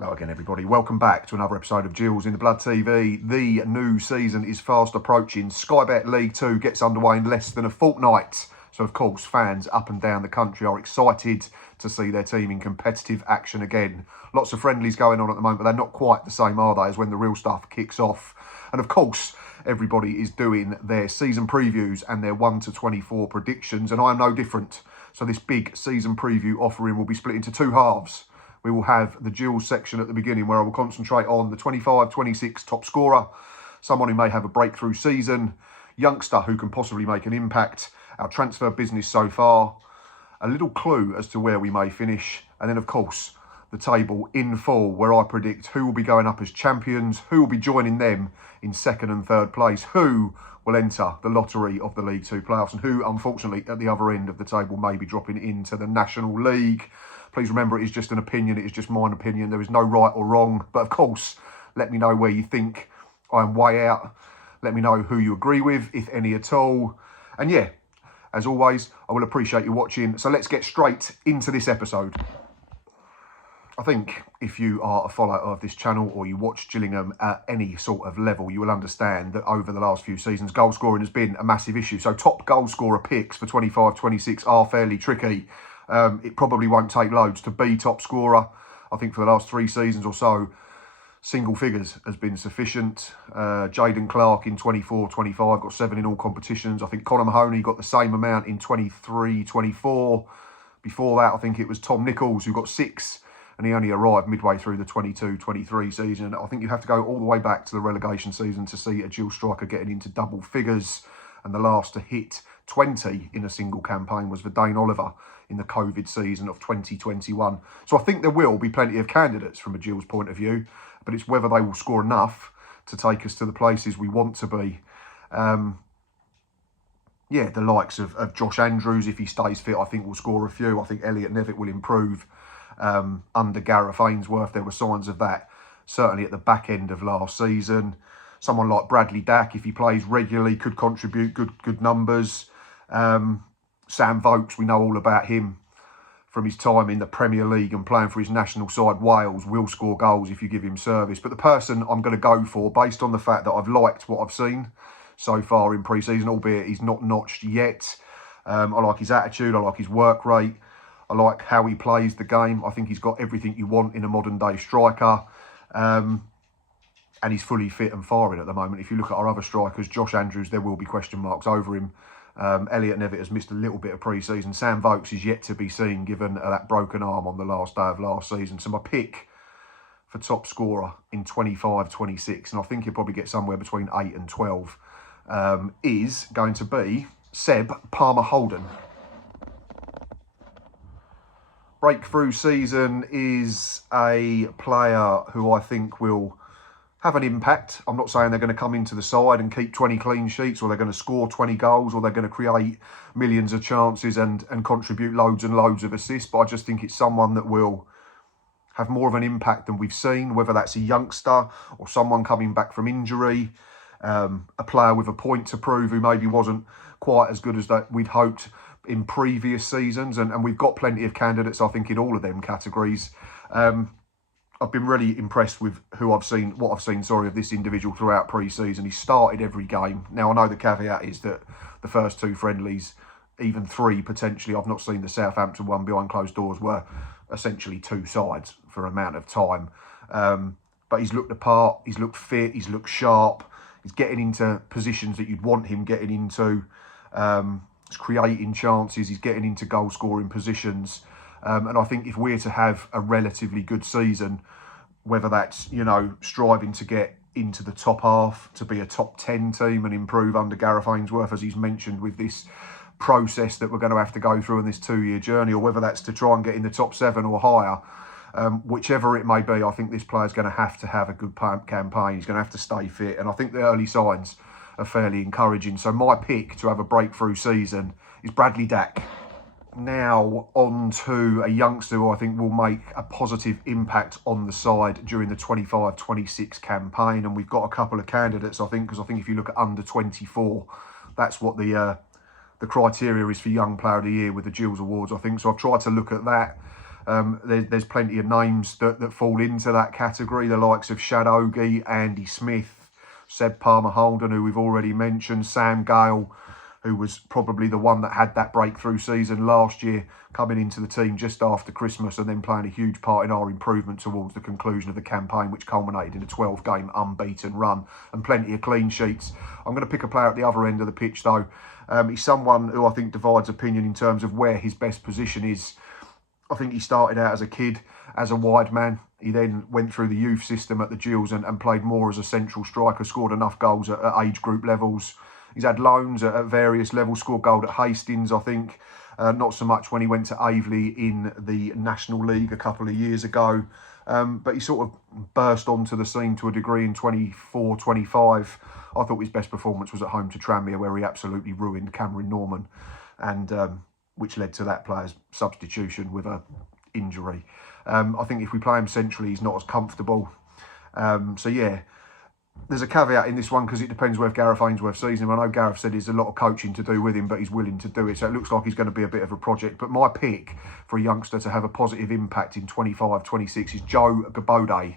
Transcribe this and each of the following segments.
Hello again, everybody. Welcome back to another episode of Gills in the Blood TV. The new season is fast approaching. Sky Bet League 2 gets underway in less than a fortnight. So, of course, fans up and down the country are excited to see their team in competitive action again. Lots of friendlies going on at the moment, but they're not quite the same, are they, as when the real stuff kicks off. And, of course, everybody is doing their season previews and their 1 to 24 predictions, and I am no different. So this big season preview offering will be split into two halves. We will have the Gills section at the beginning where I will concentrate on the 25-26 top scorer, someone who may have a breakthrough season, youngster who can possibly make an impact, our transfer business so far, a little clue as to where we may finish, and then, of course, the table in full where I predict who will be going up as champions, who will be joining them in second and third place, who will enter the lottery of the League 2 playoffs, and who, unfortunately, at the other end of the table may be dropping into the National League. Please remember, it is just an opinion. It is just my opinion. There is no right or wrong. But, of course, let me know where you think I am way out. Let me know who you agree with, if any at all. And, yeah, as always, I will appreciate you watching. So let's get straight into this episode. I think if you are a follower of this channel or you watch Gillingham at any sort of level, you will understand that over the last few seasons, goal scoring has been a massive issue. So top goal scorer picks for 25-26 are fairly tricky. It probably won't take loads to be top scorer. I think for the last 3 seasons or so, single figures has been sufficient. Jaden Clark in 24-25 got 7 in all competitions. I think Connor Mahoney got the same amount in 23-24. Before that, I think it was Tom Nichols who got 6, and he only arrived midway through the 22-23 season. I think you have to go all the way back to the relegation season to see a Gills striker getting into double figures, and the last to hit 20 in a single campaign was Dane Oliver in the COVID season of 2021. So I think there will be plenty of candidates from a Gills point of view, but it's whether they will score enough to take us to the places we want to be. Yeah, the likes of Josh Andrews, if he stays fit, I think will score a few. I think Elliot Nevitt will improve under Gareth Ainsworth. There were signs of that, certainly at the back end of last season. Someone like Bradley Dack, if he plays regularly, could contribute good numbers. Sam Vokes, we know all about him from his time in the Premier League and playing for his national side, Wales, will score goals if you give him service. But the person I'm going to go for, based on the fact that I've liked what I've seen so far in pre-season, albeit he's not notched yet. I like his attitude, I like his work rate, I like how he plays the game. I think he's got everything you want in a modern-day striker. And he's fully fit and firing at the moment. If you look at our other strikers, Josh Andrews, there will be question marks over him. Elliot Nevitt has missed a little bit of pre-season. Sam Vokes is yet to be seen, given that broken arm on the last day of last season. So my pick for top scorer in 25-26, and I think he'll probably get somewhere between 8 and 12, is going to be Seb Palmer-Holden. Breakthrough season is a player who I think will have an impact. I'm not saying they're going to come into the side and keep 20 clean sheets, or they're going to score 20 goals, or they're going to create millions of chances and contribute loads and loads of assists. But I just think it's someone that will have more of an impact than we've seen, whether that's a youngster or someone coming back from injury, a player with a point to prove who maybe wasn't quite as good as that we'd hoped in previous seasons. And we've got plenty of candidates, I think, in all of them categories. I've been really impressed with what I've seen, of this individual throughout pre-season. He started every game. Now, I know the caveat is that the first 2 friendlies, even 3 potentially, I've not seen the Southampton one behind closed doors, were essentially 2 sides for an amount of time. But he's looked apart, he's looked fit, he's looked sharp, he's getting into positions that you'd want him getting into. He's creating chances, he's getting into goal-scoring positions. And I think if we're to have a relatively good season, whether that's, striving to get into the top half, to be a top 10 team and improve under Gareth Ainsworth, as he's mentioned, with this process that we're going to have to go through in this 2-year journey, or whether that's to try and get in the top 7 or higher, whichever it may be, I think this player's going to have a good campaign. He's going to have to stay fit. And I think the early signs are fairly encouraging. So my pick to have a breakthrough season is Bradley Dack. Now on to a youngster who I think will make a positive impact on the side during the 25-26 campaign, and we've got a couple of candidates, I think, because I think if you look at under 24, that's what the criteria is for Young Player of the Year with the Gills Awards, I think. So I've tried to look at that. There's plenty of names that fall into that category, the likes of Shadogi, Andy Smith, Seb Palmer-Holden, who we've already mentioned, Sam Gale, who was probably the one that had that breakthrough season last year, coming into the team just after Christmas and then playing a huge part in our improvement towards the conclusion of the campaign, which culminated in a 12-game unbeaten run and plenty of clean sheets. I'm going to pick a player at the other end of the pitch, though. He's someone who I think divides opinion in terms of where his best position is. I think he started out as a kid as a wide man. He then went through the youth system at the Gills and played more as a central striker, scored enough goals at age group levels. He's had loans at various levels, scored goal at Hastings, I think. Not so much when he went to Aveley in the National League a couple of years ago. But he sort of burst onto the scene to a degree in 24, 25. I thought his best performance was at home to Tranmere, where he absolutely ruined Cameron Norman, and which led to that player's substitution with an injury. I think if we play him centrally, he's not as comfortable. So yeah, there's a caveat in this one because it depends whether Gareth Ainsworth sees him. I know Gareth said there's a lot of coaching to do with him, but he's willing to do it. So it looks like he's going to be a bit of a project. But my pick for a youngster to have a positive impact in 25, 26 is Joe Gbode.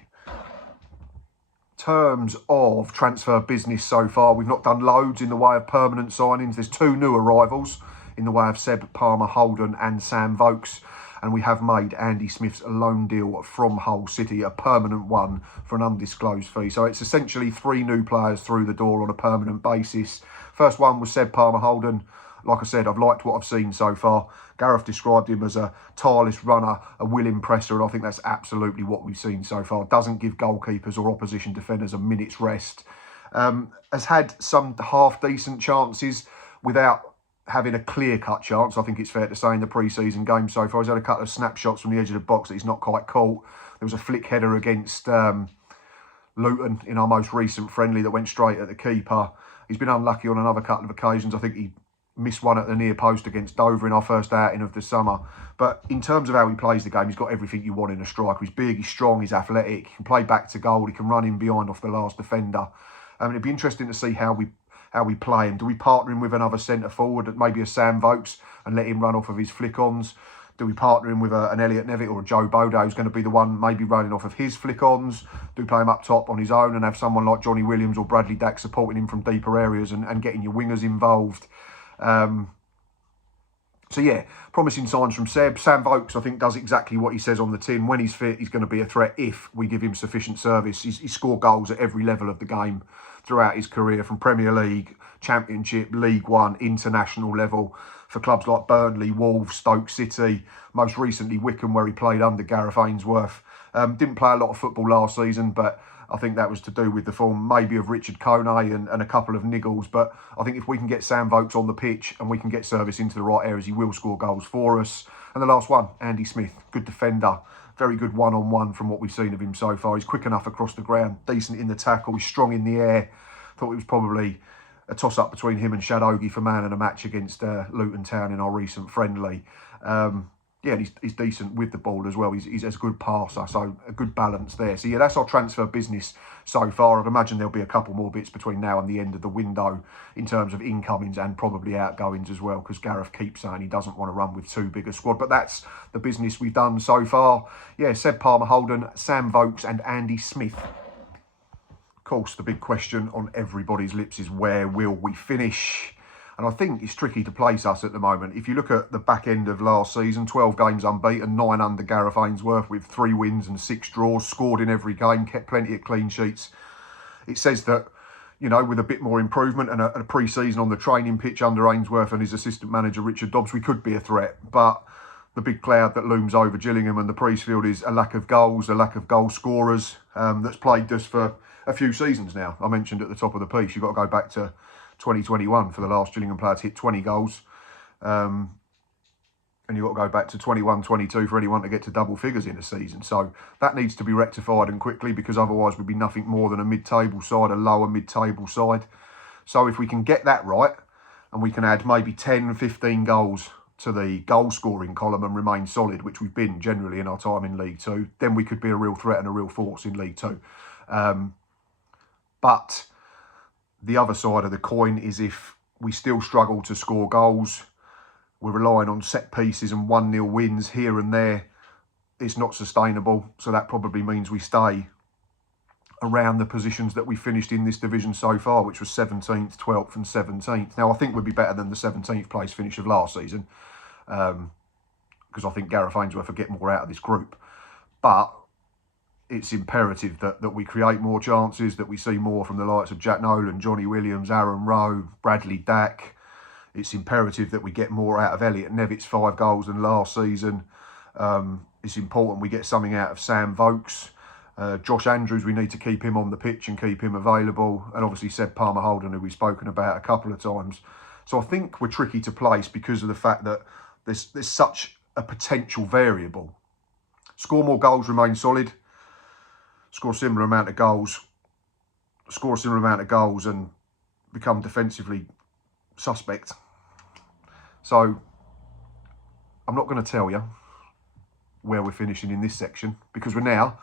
Terms of transfer business so far, we've not done loads in the way of permanent signings. There's 2 new arrivals in the way of Seb Palmer-Holden and Sam Vokes. And we have made Andy Smith's loan deal from Hull City a permanent one for an undisclosed fee. So it's essentially 3 new players through the door on a permanent basis. First one was Seb Palmer-Holden. Like I said, I've liked what I've seen so far. Gareth described him as a tireless runner, a willing presser, and I think that's absolutely what we've seen so far. Doesn't give goalkeepers or opposition defenders a minute's rest. Has had some half-decent chances without having a clear-cut chance, I think it's fair to say, in the pre-season game so far. He's had a couple of snapshots from the edge of the box that he's not quite caught. There was a flick header against Luton in our most recent friendly that went straight at the keeper. He's been unlucky on another couple of occasions. I think he missed one at the near post against Dover in our first outing of the summer. But in terms of how he plays the game, he's got everything you want in a striker. He's big, he's strong, he's athletic, he can play back to goal, he can run in behind off the last defender. It'd be interesting to see how we play him. Do we partner him with another centre forward, maybe a Sam Vokes, and let him run off of his flick-ons? Do we partner him with an Elliot Nevitt or a Joe Bodo, who's going to be the one maybe running off of his flick-ons? Do we play him up top on his own and have someone like Johnny Williams or Bradley Dack supporting him from deeper areas and getting your wingers involved? So yeah, promising signs from Seb. Sam Vokes, I think, does exactly what he says on the tin. When he's fit, he's going to be a threat if we give him sufficient service. He's scored goals at every level of the game throughout his career, from Premier League, Championship, League One, international level, for clubs like Burnley, Wolves, Stoke City, most recently Wickham, where he played under Gareth Ainsworth. Didn't play a lot of football last season, but I think that was to do with the form maybe of Richard Kone and a couple of niggles. But I think if we can get Sam Vokes on the pitch and we can get service into the right areas, he will score goals for us. And the last one, Andy Smith, good defender, very good one-on-one from what we've seen of him so far. He's quick enough across the ground, decent in the tackle, he's strong in the air. Thought it was probably a toss-up between him and Shadogi for man in a match against Luton Town in our recent friendly. Yeah, he's decent with the ball as well. He's a good passer, so a good balance there. So yeah, that's our transfer business so far. I'd imagine there'll be a couple more bits between now and the end of the window in terms of incomings and probably outgoings as well, because Gareth keeps saying he doesn't want to run with too big a squad. But that's the business we've done so far. Yeah, Seb Palmer-Holden, Sam Vokes and Andy Smith. Of course, the big question on everybody's lips is, where will we finish? And I think it's tricky to place us at the moment. If you look at the back end of last season, 12 games unbeaten, 9 under Gareth Ainsworth with 3 wins and 6 draws, scored in every game, kept plenty of clean sheets. It says that, you know, with a bit more improvement and a pre-season on the training pitch under Ainsworth and his assistant manager, Richard Dobbs, we could be a threat. But the big cloud that looms over Gillingham and the Priestfield is a lack of goals, a lack of goal scorers that's plagued us for a few seasons now. I mentioned at the top of the piece, you've got to go back to 2021 for the last Gillingham player to hit 20 goals. And you've got to go back to 21-22 for anyone to get to double figures in a season. So that needs to be rectified and quickly, because otherwise we'd be nothing more than a mid-table side, a lower mid-table side. So if we can get that right, and we can add maybe 10, 15 goals to the goal-scoring column and remain solid, which we've been generally in our time in League Two, then we could be a real threat and a real force in League Two. But the other side of the coin is, if we still struggle to score goals, we're relying on set pieces and 1-0 wins here and there, it's not sustainable. So that probably means we stay around the positions that we finished in this division so far, which was 17th, 12th and 17th. Now, I think we'd be better than the 17th place finish of last season, because I think Gareth Ainsworth will get more out of this group. But it's imperative that we create more chances, that we see more from the likes of Jack Nolan, Johnny Williams, Aaron Rowe, Bradley Dack. It's imperative that we get more out of Elliot Nevitt's 5 goals than last season. It's important we get something out of Sam Vokes. Josh Andrews, we need to keep him on the pitch and keep him available. And obviously Seb Palmer-Holden, who we've spoken about a couple of times. So I think we're tricky to place because of the fact that there's such a potential variable. Score more goals, remain solid. Score a similar amount of goals. Score a similar amount of goals and become defensively suspect. So I'm not going to tell you where we're finishing in this section, because we're now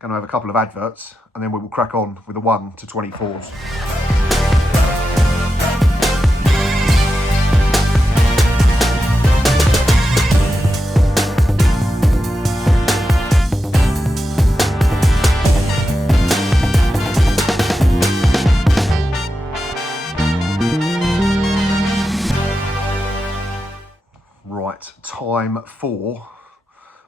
going to have a couple of adverts and then we will crack on with the 1 to 24s. Right, time for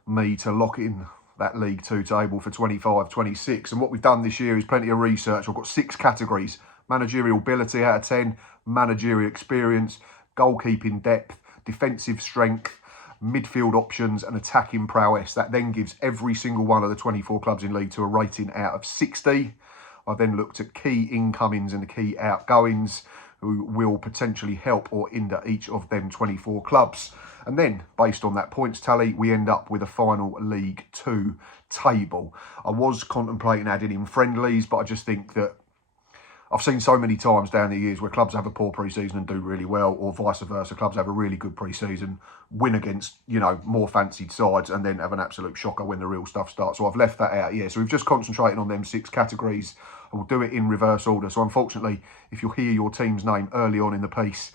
me to lock in that League 2 table for 25-26. And what we've done this year is plenty of research. I've got 6 categories: managerial ability out of 10, managerial experience, goalkeeping depth, defensive strength, midfield options and attacking prowess. That then gives every single one of the 24 clubs in League 2 a rating out of 60. I then looked at key incomings and the key outgoings who will potentially help or hinder each of them 24 clubs. And then, based on that points tally, we end up with a final League 2 table. I was contemplating adding in friendlies, but I just think that I've seen so many times down the years where clubs have a poor pre-season and do really well, or vice versa. Clubs have a really good pre-season, win against, you know, more fancied sides, and then have an absolute shocker when the real stuff starts. So I've left that out, yeah. So we've just concentrated on them 6 categories. I will do it in reverse order. So unfortunately, if you'll hear your team's name early on in the piece,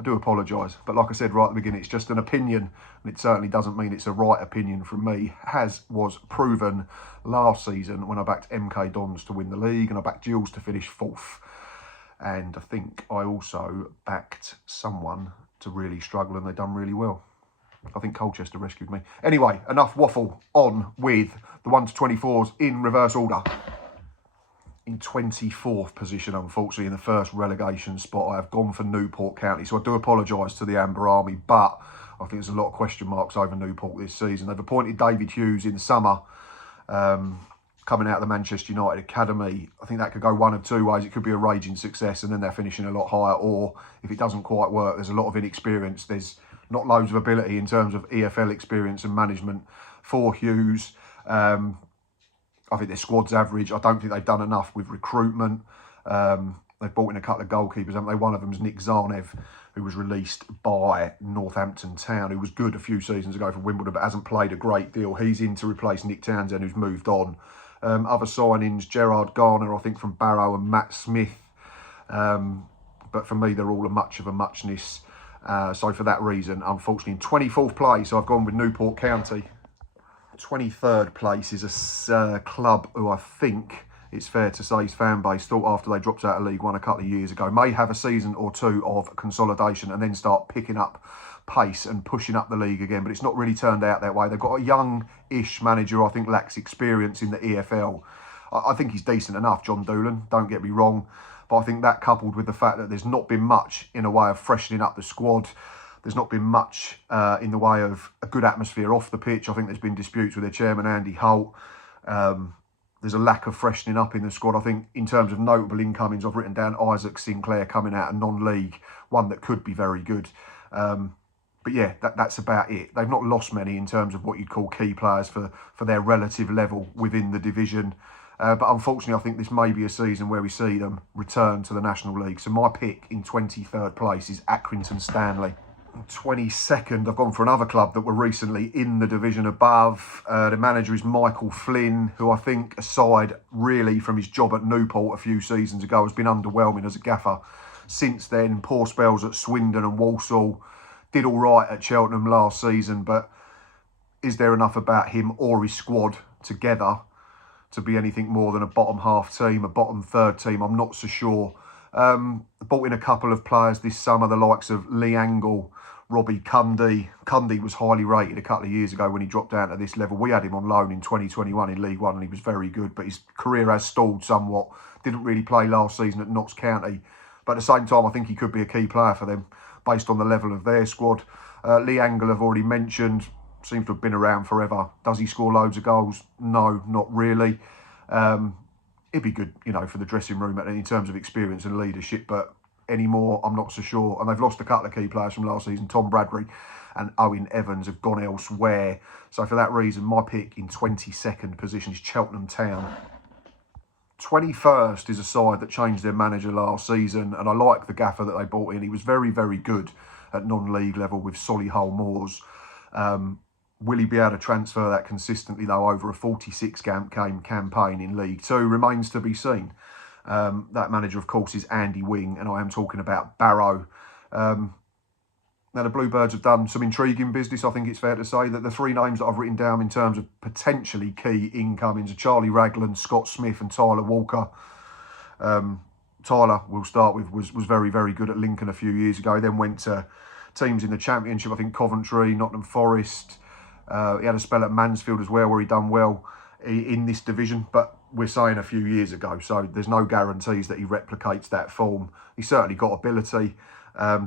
I do apologise. But like I said right at the beginning, it's just an opinion, and it certainly doesn't mean it's a right opinion from me, as was proven last season when I backed MK Dons to win the league and I backed Gills to finish 4th. And I think I also backed someone to really struggle and they've done really well. I think Colchester rescued me. Anyway, enough waffle. On with the 1 to 24s in reverse order. In 24th position, unfortunately, in the first relegation spot, I have gone for Newport County. So I do apologise to the Amber Army, but I think there's a lot of question marks over Newport this season. They've appointed David Hughes in the summer, coming out of the Manchester United Academy. I think that could go one of 2 ways. It could be a raging success and then they're finishing a lot higher, or if it doesn't quite work, there's a lot of inexperience. There's not loads of ability in terms of EFL experience and management for Hughes. I think their squad's average. I don't think they've done enough with recruitment. They've brought in a couple of goalkeepers, haven't they? One of them is Nick Zarnev, who was released by Northampton Town, who was good a few seasons ago for Wimbledon, but hasn't played a great deal. He's in to replace Nick Townsend, who's moved on. Other signings, Gerard Garner, I think, from Barrow, and Matt Smith. But for me, they're all a much of a muchness. So for that reason, unfortunately, in 24th place, I've gone with Newport County. 23rd place is a club who I think it's fair to say his fan base thought, after they dropped out of League One a couple of years ago, may have a season or 2 of consolidation and then start picking up pace and pushing up the league again. But it's not really turned out that way. They've got a young-ish manager who I think lacks experience in the EFL. I think he's decent enough, John Doolan, don't get me wrong. But I think that, coupled with the fact that there's not been much in a way of freshening up the squad, there's not been much in the way of a good atmosphere off the pitch. I think there's been disputes with their chairman, Andy Holt. There's a lack of freshening up in the squad. I think in terms of notable incomings, I've written down Isaac Sinclair coming out of non-league, one that could be very good. But yeah, that's about it. They've not lost many in terms of what you'd call key players for their relative level within the division. But unfortunately, I think this may be a season where we see them return to the National League. So my pick in 23rd place is Accrington Stanley. 22nd, I've gone for another club that were recently in the division above. The manager is Michael Flynn, who I think, aside really from his job at Newport a few seasons ago, has been underwhelming as a gaffer. Since then, poor spells at Swindon and Walsall. Did all right at Cheltenham last season, but is there enough about him or his squad together to be anything more than a bottom half team, a bottom third team? I'm not so sure. Bought in a couple of players this summer, the likes of Lee Angle, Robbie Cundy. Cundy was highly rated a couple of years ago when he dropped down to this level. We had him on loan in 2021 in League One and he was very good, but his career has stalled somewhat. Didn't really play last season at Notts County. But at the same time, I think he could be a key player for them based on the level of their squad. Lee Angle, I've already mentioned, seems to have been around forever. Does he score loads of goals? No, not really. It'd be good, you know, for the dressing room in terms of experience and leadership, but anymore, I'm not so sure. And they've lost a couple of key players from last season. Tom Bradbury and Owen Evans have gone elsewhere. So for that reason, my pick in 22nd position is Cheltenham Town. 21st is a side that changed their manager last season, and I like the gaffer that they brought in. He was very, very good at non-league level with Solihull Moors. Will he be able to transfer that consistently, though, over a 46-game campaign in League Two? Remains to be seen. That manager, of course, is Andy Wing, and I am talking about Barrow. Now, the Bluebirds have done some intriguing business, I think it's fair to say. That the three names that I've written down in terms of potentially key incomings are Charlie Ragland, Scott Smith and Tyler Walker. Tyler, we'll start with, was very, very good at Lincoln a few years ago. He then went to teams in the Championship, I think Coventry, Nottingham Forest. He had a spell at Mansfield as well where he done well in this division, but we're saying a few years ago, so there's no guarantees that he replicates that form. He's certainly got ability.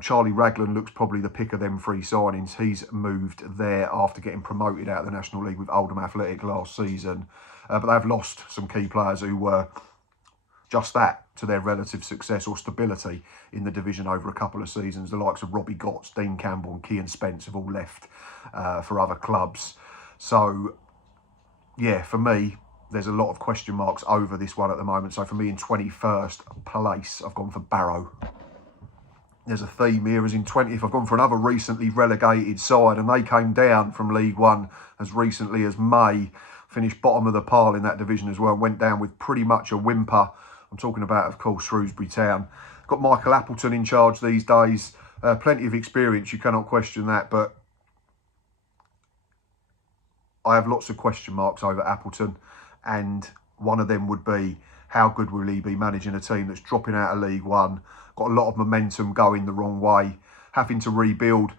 Charlie Ragland looks probably the pick of them three signings. He's moved there after getting promoted out of the National League with Oldham Athletic last season. But they've lost some key players who were just that to their relative success or stability in the division over a couple of seasons. The likes of Robbie Gotts, Dean Campbell and Kean Spence have all left for other clubs. So, yeah, for me, there's a lot of question marks over this one at the moment. So for me, in 21st place, I've gone for Barrow. There's a theme here, as in 20th, I've gone for another recently relegated side, and they came down from League One as recently as May, finished bottom of the pile in that division as well, went down with pretty much a whimper. I'm talking about, of course, Shrewsbury Town. Got Michael Appleton in charge these days. Plenty of experience, you cannot question that, but I have lots of question marks over Appleton, and one of them would be, how good will he be managing a team that's dropping out of League One, got a lot of momentum going the wrong way, having to rebuild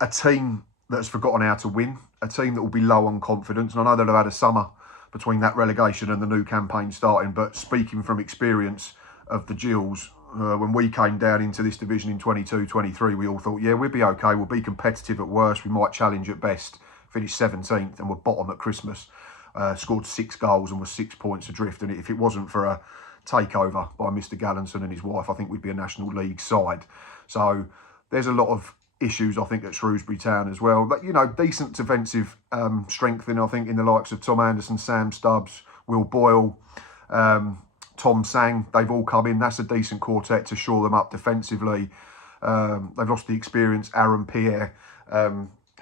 a team that's forgotten how to win, a team that will be low on confidence. And I know they'll have had a summer between that relegation and the new campaign starting, but speaking from experience of the Gills, when we came down into this division in 22-23, we all thought, yeah, we'll be okay, we'll be competitive at worst, we might challenge at best. Finished 17th and were bottom at Christmas. Scored 6 goals and was 6 points adrift. And if it wasn't for a takeover by Mr. Gallinson and his wife, I think we'd be a National League side. So there's a lot of issues, I think, at Shrewsbury Town as well. But, you know, decent defensive strengthening, I think, in the likes of Tom Anderson, Sam Stubbs, Will Boyle, Tom Sang. They've all come in. That's a decent quartet to shore them up defensively. They've lost the experience, Aaron Pierre.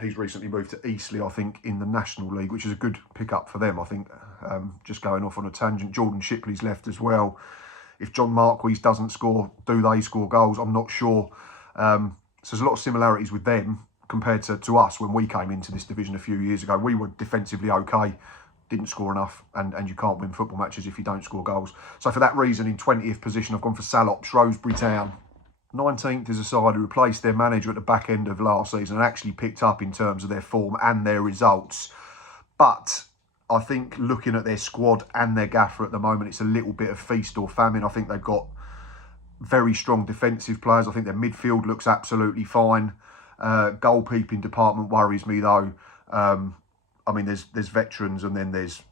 He's recently moved to Eastleigh, I think, in the National League, which is a good pickup for them, I think. Just going off on a tangent, Jordan Shipley's left as well. If John Marquis doesn't score, do they score goals? I'm not sure. So there's a lot of similarities with them compared to us when we came into this division a few years ago. We were defensively okay, didn't score enough, and you can't win football matches if you don't score goals. So for that reason, in 20th position, I've gone for Salop, Shrewsbury Town. 19th is a side who replaced their manager at the back end of last season and actually picked up in terms of their form and their results. But I think looking at their squad and their gaffer at the moment, it's a little bit of feast or famine. I think they've got very strong defensive players. I think their midfield looks absolutely fine. Goalkeeping department worries me though. I mean, there's veterans and then there's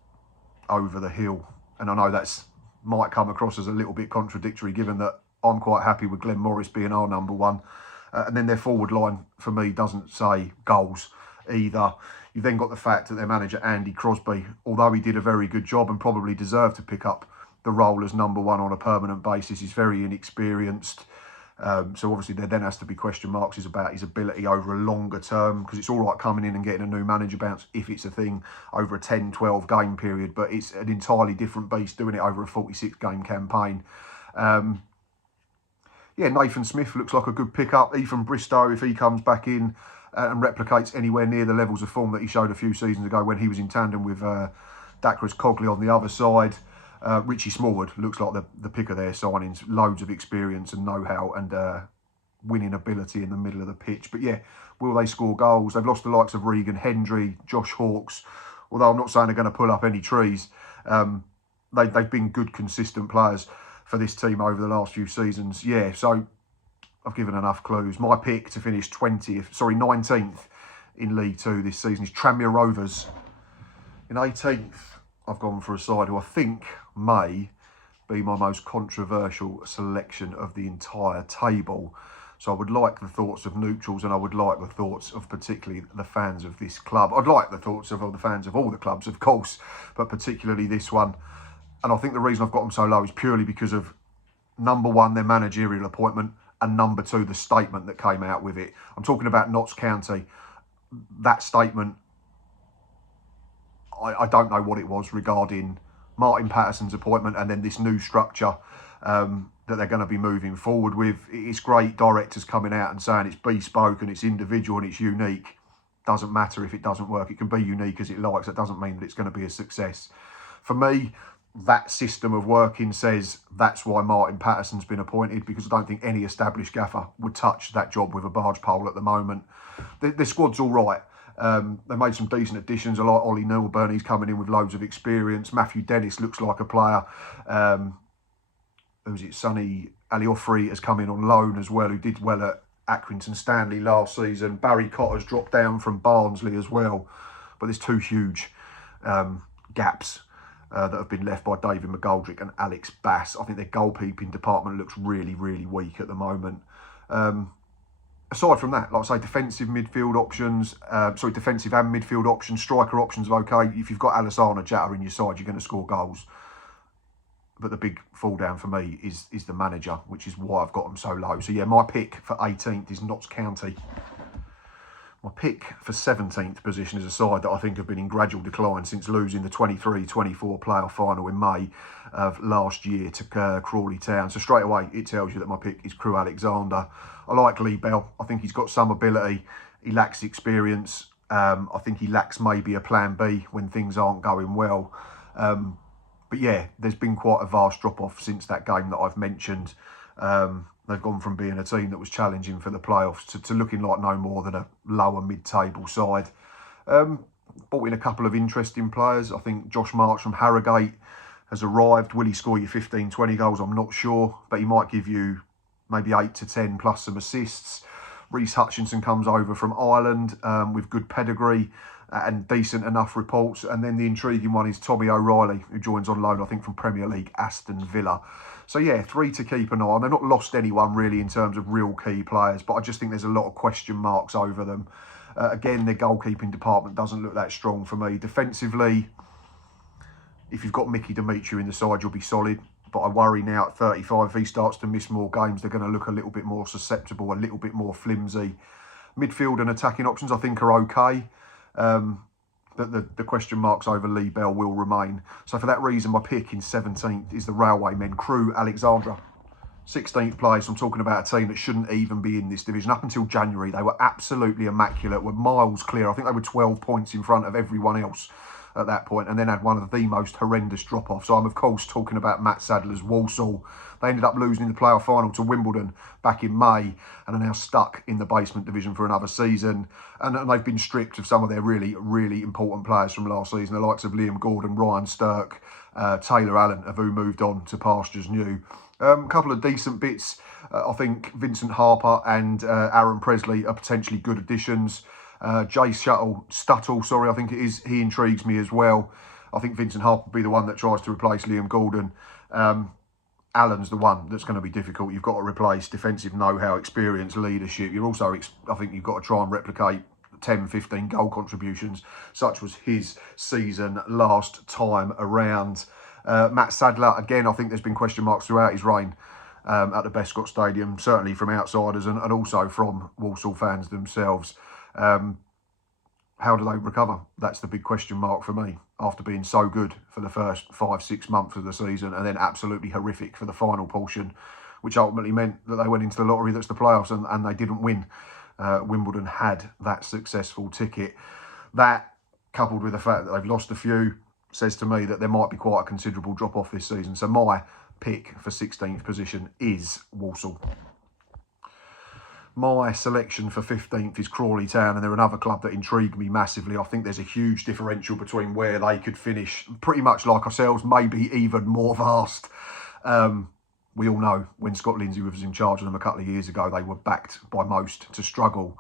over the hill. And I know that's might come across as a little bit contradictory given that I'm quite happy with Glenn Morris being our number one. And then their forward line, for me, doesn't say goals either. You've then got the fact that their manager, Andy Crosby, although he did a very good job and probably deserved to pick up the role as number one on a permanent basis, he's very inexperienced. So obviously there then has to be question marks about his ability over a longer term, because it's all right coming in and getting a new manager bounce if it's a thing over a 10, 12 game period, but it's an entirely different beast doing it over a 46 game campaign. Yeah, Nathan Smith looks like a good pickup. Ethan Bristow, if he comes back in, and replicates anywhere near the levels of form that he showed a few seasons ago when he was in tandem with Dacris Cogley on the other side. Richie Smallwood looks like the pick of their signings. Loads of experience and know-how and winning ability in the middle of the pitch. But yeah, will they score goals? They've lost the likes of Regan Hendry, Josh Hawkes. Although I'm not saying they're going to pull up any trees. They've been good, consistent players for this team over the last few seasons. Yeah, so I've given enough clues. My pick to finish 19th in League Two this season is Tranmere Rovers. In 18th, I've gone for a side who I think may be my most controversial selection of the entire table. So I would like the thoughts of neutrals, and I would like the thoughts of particularly the fans of this club. I'd like the thoughts of all the fans of all the clubs, of course, but particularly this one. And I think the reason I've got them so low is purely because of, number one, their managerial appointment, and number two, the statement that came out with it. I'm talking about Notts County. That statement, I don't know what it was regarding Martin Patterson's appointment and then this new structure that they're going to be moving forward with. It's great directors coming out and saying it's bespoke and it's individual and it's unique. Doesn't matter if it doesn't work. It can be unique as it likes. That doesn't mean that it's going to be a success. For me, that system of working says that's why Martin Patterson's been appointed, because I don't think any established gaffer would touch that job with a barge pole at the moment. The squad's all right. They made some decent additions. I like Ollie Milburn. He's coming in with loads of experience. Matthew Dennis looks like a player. Who's it? Sonny Aliofri has come in on loan as well, who did well at Accrington Stanley last season. Barry Cotter's dropped down from Barnsley as well. But there's two huge gaps that have been left by David McGoldrick and Alex Bass. I think their goalkeeping department looks really, really weak at the moment. Aside from that, like I say, defensive midfield options, defensive and midfield options, striker options are okay. If you've got Alassana Jatta in your side, you're going to score goals. But the big fall down for me is the manager, which is why I've got them so low. So yeah, my pick for 18th is Notts County. My pick for 17th position is a side that I think have been in gradual decline since losing the 23-24 playoff final in May of last year to Crawley Town. So straight away, it tells you that my pick is Crewe Alexander. I like Lee Bell. I think he's got some ability. He lacks experience. I think he lacks maybe a plan B when things aren't going well. But yeah, there's been quite a vast drop-off since that game that I've mentioned. They've gone from being a team that was challenging for the playoffs to looking like no more than a lower mid-table side. Brought in a couple of interesting players. I think Josh Marks from Harrogate has arrived. Will he score you 15, 20 goals? I'm not sure, but he might give you maybe 8 to 10 plus some assists. Reece Hutchinson comes over from Ireland with good pedigree and decent enough reports. And then the intriguing one is Tommy O'Reilly, who joins on loan, I think, from Premier League Aston Villa. So yeah, 3 to keep an eye on. They've not lost anyone really in terms of real key players, but I just think there's a lot of question marks over them. Again, their goalkeeping department doesn't look that strong for me. Defensively, if you've got Mickey Demetriou in the side, you'll be solid. But I worry now at 35, if he starts to miss more games, they're going to look a little bit more susceptible, a little bit more flimsy. Midfield and attacking options, I think, are okay. The question marks over Lee Bell will remain. So for that reason, my pick in 17th is the Railwaymen, Crewe Alexandra. 16th place, I'm talking about a team that shouldn't even be in this division. Up until January, they were absolutely immaculate, were miles clear. I think they were 12 points in front of everyone else at that point, and then had one of the most horrendous drop-offs. So I'm, of course, talking about Matt Sadler's Walsall. They ended up losing in the playoff final to Wimbledon back in May and are now stuck in the basement division for another season. And they've been stripped of some of their really, really important players from last season, the likes of Liam Gordon, Ryan Stirk, Taylor Allen, of who moved on to pastures new. A couple of decent bits. I think Vincent Harper and Aaron Presley are potentially good additions. Jay Stuttle, I think it is. He intrigues me as well. I think Vincent Harper will be the one that tries to replace Liam Gordon. Allen's the one that's going to be difficult. You've got to replace defensive know-how, experience, leadership. You're also, I think you've got to try and replicate 10, 15 goal contributions. Such was his season last time around. Matt Sadler, again, I think there's been question marks throughout his reign at the Bescott Stadium, certainly from outsiders and also from Walsall fans themselves. How do they recover? That's the big question mark for me, after being so good for the first 5-6 months of the season and then absolutely horrific for the final portion, which ultimately meant that they went into the lottery that's the playoffs and they didn't win. Wimbledon had that successful ticket. That, coupled with the fact that they've lost a few, says to me that there might be quite a considerable drop-off this season. So my pick for 16th position is Walsall. My selection for 15th is Crawley Town, and they're another club that intrigued me massively. I think there's a huge differential between where they could finish, pretty much like ourselves, maybe even more vast. We all know when Scott Lindsay was in charge of them a couple of years ago, they were backed by most to struggle.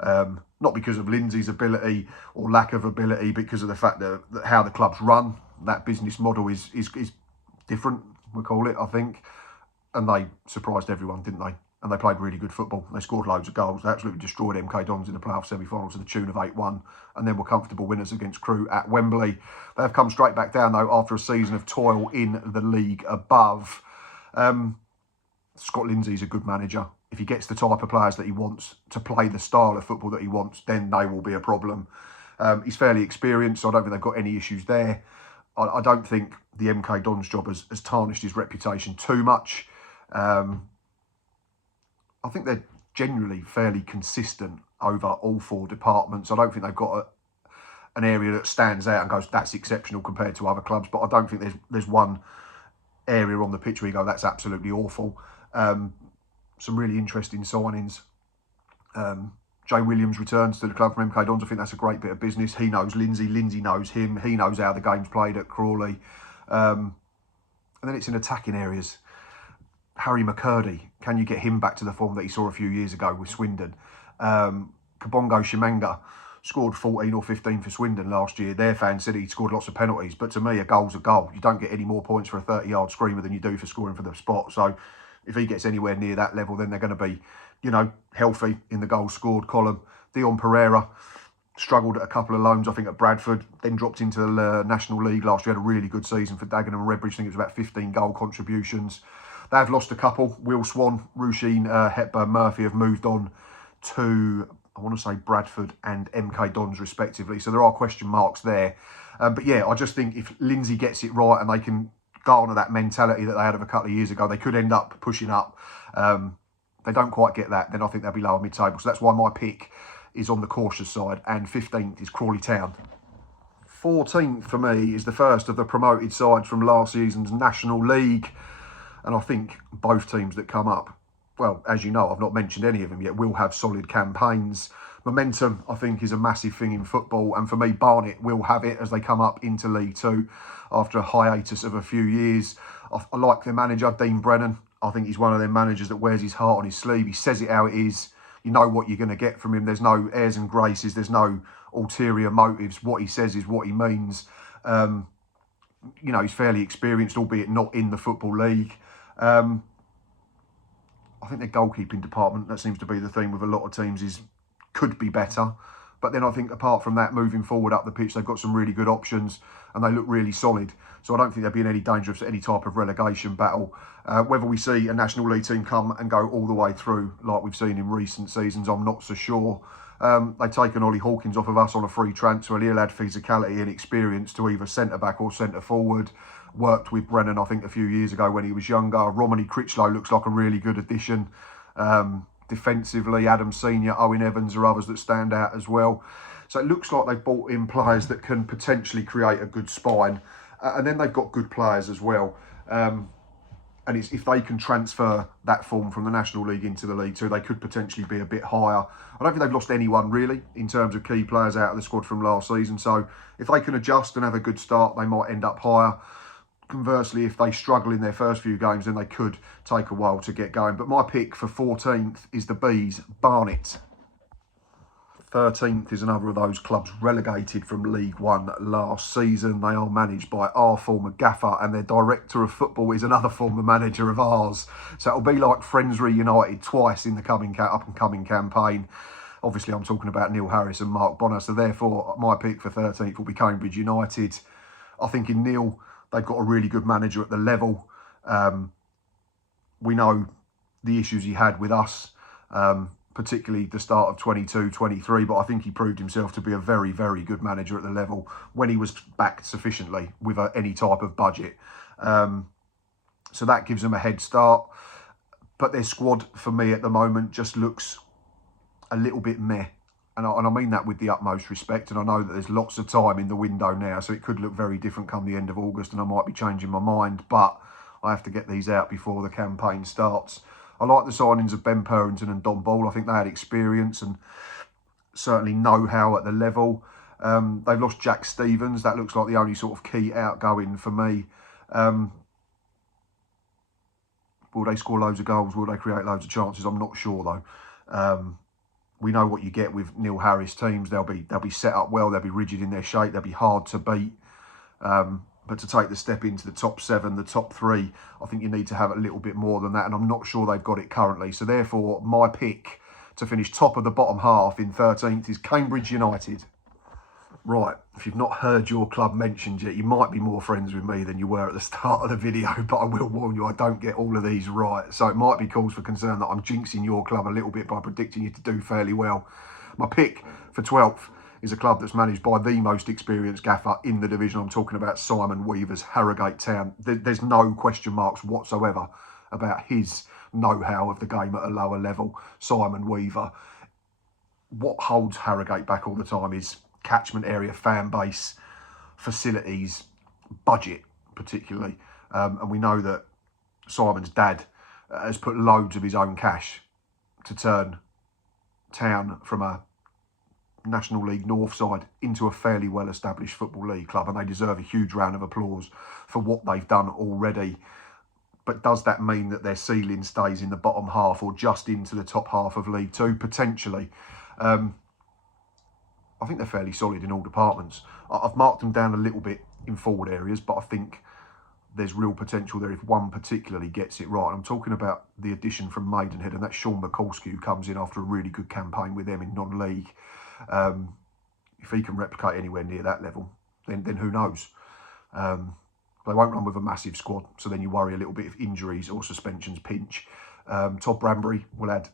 Not because of Lindsay's ability or lack of ability, because of the fact that how the club's run. That business model is different, we call it, I think. And they surprised everyone, didn't they? And they played really good football. They scored loads of goals. They absolutely destroyed MK Dons in the playoff semi-final to the tune of 8-1. And then were comfortable winners against Crewe at Wembley. They have come straight back down, though, after a season of toil in the league above. Scott Lindsay's a good manager. If he gets the type of players that he wants to play the style of football that he wants, then they will be a problem. He's fairly experienced, so I don't think they've got any issues there. I don't think the MK Dons job has tarnished his reputation too much. I think they're generally fairly consistent over all four departments. I don't think they've got an area that stands out and goes, that's exceptional compared to other clubs. But I don't think there's one area on the pitch where you go, that's absolutely awful. Some really interesting signings. Jay Williams returns to the club from MK Dons. I think that's a great bit of business. He knows Lindsay. Lindsay knows him. He knows how the game's played at Crawley. And then it's in attacking areas. Harry McCurdy, can you get him back to the form that he saw a few years ago with Swindon? Kabongo Shimanga scored 14 or 15 for Swindon last year. Their fans said he scored lots of penalties, but to me, a goal's a goal. You don't get any more points for a 30-yard screamer than you do for scoring for the spot. So if he gets anywhere near that level, then they're going to be, you know, healthy in the goals scored column. Dion Pereira struggled at a couple of loans, I think, at Bradford, then dropped into the National League last year, had a really good season for Dagenham and Redbridge. I think it was about 15 goal contributions. They've lost a couple. Will Swan, Rushine, Hepburn, Murphy have moved on to, I want to say, Bradford and MK Dons respectively. So there are question marks there. But yeah, I just think if Lindsay gets it right and they can garner that mentality that they had of a couple of years ago, they could end up pushing up. They don't quite get that, then I think they'll be lower mid-table. So that's why my pick is on the cautious side. And 15th is Crawley Town. 14th for me is the first of the promoted sides from last season's National League. And I think both teams that come up, well, as you know, I've not mentioned any of them yet, will have solid campaigns. Momentum, I think, is a massive thing in football. And for me, Barnet will have it as they come up into League Two after a hiatus of a few years. I like their manager, Dean Brennan. I think he's one of them managers that wears his heart on his sleeve. He says it how it is. You know what you're going to get from him. There's no airs and graces. There's no ulterior motives. What he says is what he means. You know, he's fairly experienced, albeit not in the Football League. I think their goalkeeping department, that seems to be the theme with a lot of teams, could be better. But then I think apart from that, moving forward up the pitch, they've got some really good options and they look really solid. So I don't think they'll be in any danger of any type of relegation battle. Whether we see a National League team come and go all the way through like we've seen in recent seasons, I'm not so sure. They've taken Ollie Hawkins off of us on a free transfer and he'll add physicality and experience to either centre-back or centre-forward. Worked with Brennan, I think, a few years ago when he was younger. Romany Critchlow looks like a really good addition. Defensively, Adam Senior, Owen Evans are others that stand out as well. So it looks like they've brought in players that can potentially create a good spine. And then they've got good players as well. And if they can transfer that form from the National League into the League Two, they could potentially be a bit higher. I don't think they've lost anyone really in terms of key players out of the squad from last season. So if they can adjust and have a good start, they might end up higher. Conversely, if they struggle in their first few games, then they could take a while to get going. But my pick for 14th is the Bees, Barnet. 13th is another of those clubs relegated from League One last season. They are managed by our former gaffer and their director of football is another former manager of ours. So it'll be like Friends reunited twice in the up-and-coming campaign. Obviously, I'm talking about Neil Harris and Mark Bonner. So therefore, my pick for 13th will be Cambridge United. I think in Neil, they've got a really good manager at the level. We know the issues he had with us, particularly the start of 22-23, but I think he proved himself to be a very, very good manager at the level when he was backed sufficiently with any type of budget. So that gives them a head start. But their squad, for me, at the moment, just looks a little bit meh. And I mean that with the utmost respect. And I know that there's lots of time in the window now, so it could look very different come the end of August, and I might be changing my mind. But I have to get these out before the campaign starts. I like the signings of Ben Purrington and Don Ball. I think they had experience and certainly know-how at the level. They've lost Jack Stevens. That looks like the only sort of key outgoing for me. Will they score loads of goals? Will they create loads of chances? I'm not sure though. We know what you get with Neil Harris teams. They'll be set up well. They'll be rigid in their shape. They'll be hard to beat. But to take the step into the top 7, the top 3, I think you need to have a little bit more than that. And I'm not sure they've got it currently. So therefore, my pick to finish top of the bottom half in 13th is Cambridge United. Right, if you've not heard your club mentioned yet, you might be more friends with me than you were at the start of the video, but I will warn you, I don't get all of these right. So it might be cause for concern that I'm jinxing your club a little bit by predicting you to do fairly well. My pick for 12th is a club that's managed by the most experienced gaffer in the division. I'm talking about Simon Weaver's Harrogate Town. There's no question marks whatsoever about his know-how of the game at a lower level. Simon Weaver. What holds Harrogate back all the time is catchment area, fan base, facilities, budget particularly. And we know that Simon's dad has put loads of his own cash to turn town from a National League North side into a fairly well-established Football League club, and they deserve a huge round of applause for what they've done already. But does that mean that their ceiling stays in the bottom half or just into the top half of League Two? Potentially. I think they're fairly solid in all departments. I've marked them down a little bit in forward areas, but I think there's real potential there if one particularly gets it right. I'm talking about the addition from Maidenhead, and that's Sean Mikulski, who comes in after a really good campaign with them in non-league. If he can replicate anywhere near that level, then who knows? They won't run with a massive squad, so then you worry a little bit if injuries or suspensions pinch. Todd Branbury will add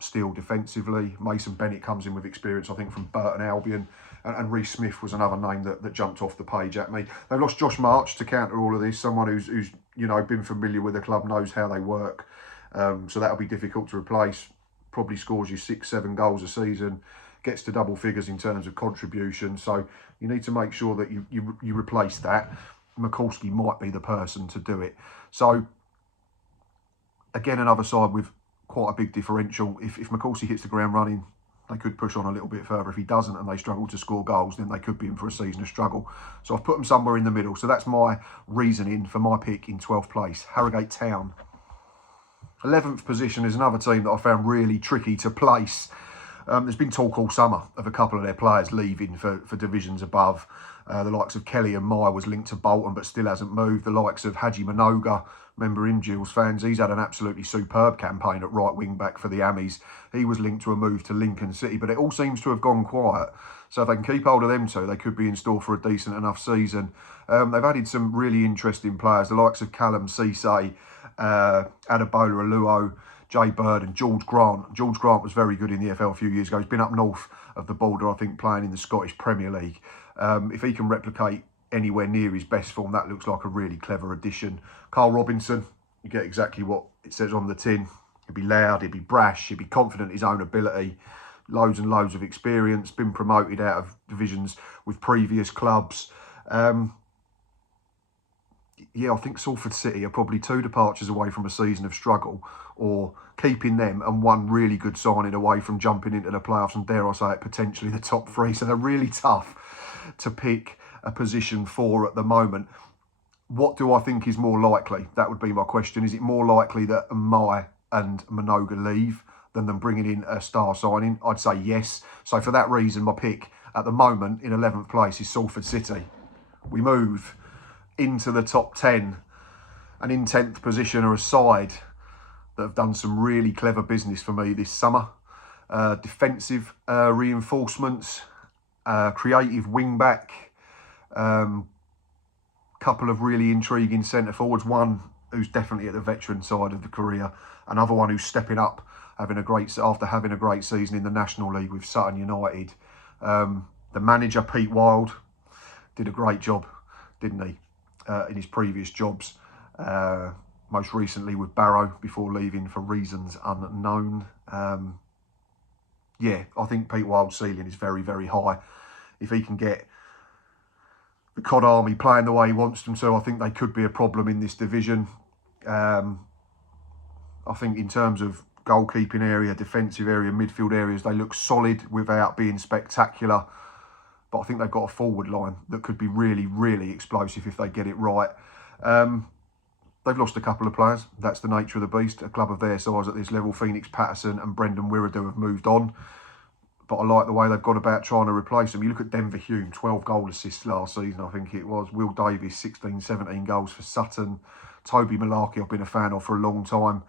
steel defensively. Mason Bennett comes in with experience, I think, from Burton Albion. And Reece Smith was another name that jumped off the page at me. They've lost Josh March to counter all of this. Someone who's you know, been familiar with the club, knows how they work. So that'll be difficult to replace. Probably scores you 6-7 goals a season. Gets to double figures in terms of contribution. So you need to make sure that you replace that. Mikulski might be the person to do it. So again, another side with quite a big differential. If Mikulski hits the ground running, they could push on a little bit further. If he doesn't and they struggle to score goals, then they could be in for a season of struggle. So I've put them somewhere in the middle. So that's my reasoning for my pick in 12th place, Harrogate Town. 11th position is another team that I found really tricky to place. There's been talk all summer of a couple of their players leaving for divisions above. The likes of Kelly and Meyer was linked to Bolton but still hasn't moved. The likes of Haji Manoga, remember him, Gills fans, he's had an absolutely superb campaign at right wing back for the Ammies. He was linked to a move to Lincoln City, but it all seems to have gone quiet. So if they can keep hold of them two, they could be in store for a decent enough season. They've added some really interesting players, the likes of Callum Cisse, Adebola Aluo, Jay Bird and George Grant. George Grant was very good in the EFL a few years ago. He's been up north of the border, I think, playing in the Scottish Premier League. If he can replicate anywhere near his best form, that looks like a really clever addition. Carl Robinson, you get exactly what it says on the tin. He'd be loud, he'd be brash, he'd be confident in his own ability. Loads and loads of experience, been promoted out of divisions with previous clubs. Yeah, I think Salford City are probably 2 departures away from a season of struggle, or keeping them and one really good signing away from jumping into the playoffs and, dare I say it, potentially the top 3. So they're really tough to pick a position for at the moment. What do I think is more likely? That would be my question. Is it more likely that Mai and Manoga leave than them bringing in a star signing? I'd say yes. So for that reason, my pick at the moment in 11th place is Salford City. We move into the top 10, and in 10th position are a side that have done some really clever business for me this summer. Defensive reinforcements, creative wing back, couple of really intriguing centre forwards, one who's definitely at the veteran side of the career, another one who's stepping up after having a great season in the National League with Sutton United. The manager, Pete Wild, did a great job, didn't he, in his previous jobs, most recently with Barrow before leaving for reasons unknown. yeah, I think Pete Wild's ceiling is very, very high. If he can get the COD Army playing the way he wants them to, I think they could be a problem in this division. I think in terms of goalkeeping area, defensive area, midfield areas, they look solid without being spectacular. But I think they've got a forward line that could be really, really explosive if they get it right. They've lost a couple of players. That's the nature of the beast. A club of their size at this level, Phoenix Patterson and Brendan Wirradu have moved on. But I like the way they've gone about trying to replace them. You look at Denver Hume, 12 goal assists last season, I think it was. Will Davies, 16, 17 goals for Sutton. Toby Malarkey, I've been a fan of for a long time.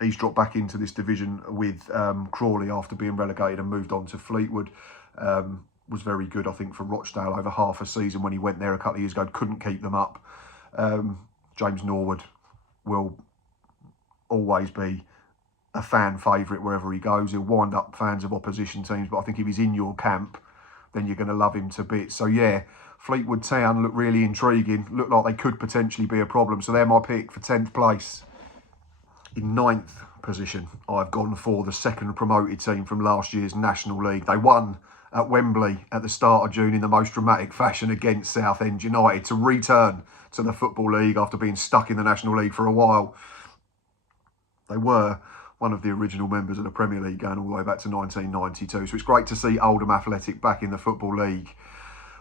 He's dropped back into this division with Crawley after being relegated and moved on to Fleetwood. Was very good, I think, for Rochdale over half a season when he went there a couple of years ago. Couldn't keep them up. James Norwood will always be a fan favourite wherever he goes. He'll wind up fans of opposition teams, but I think if he's in your camp, then you're going to love him to bits. So yeah, Fleetwood Town look really intriguing. Look like they could potentially be a problem. So they're my pick for 10th place. In 9th position, I've gone for the second promoted team from last year's National League. They won at Wembley at the start of June in the most dramatic fashion against Southend United to return to the Football League after being stuck in the National League for a while. They were one of the original members of the Premier League going all the way back to 1992. So it's great to see Oldham Athletic back in the Football League.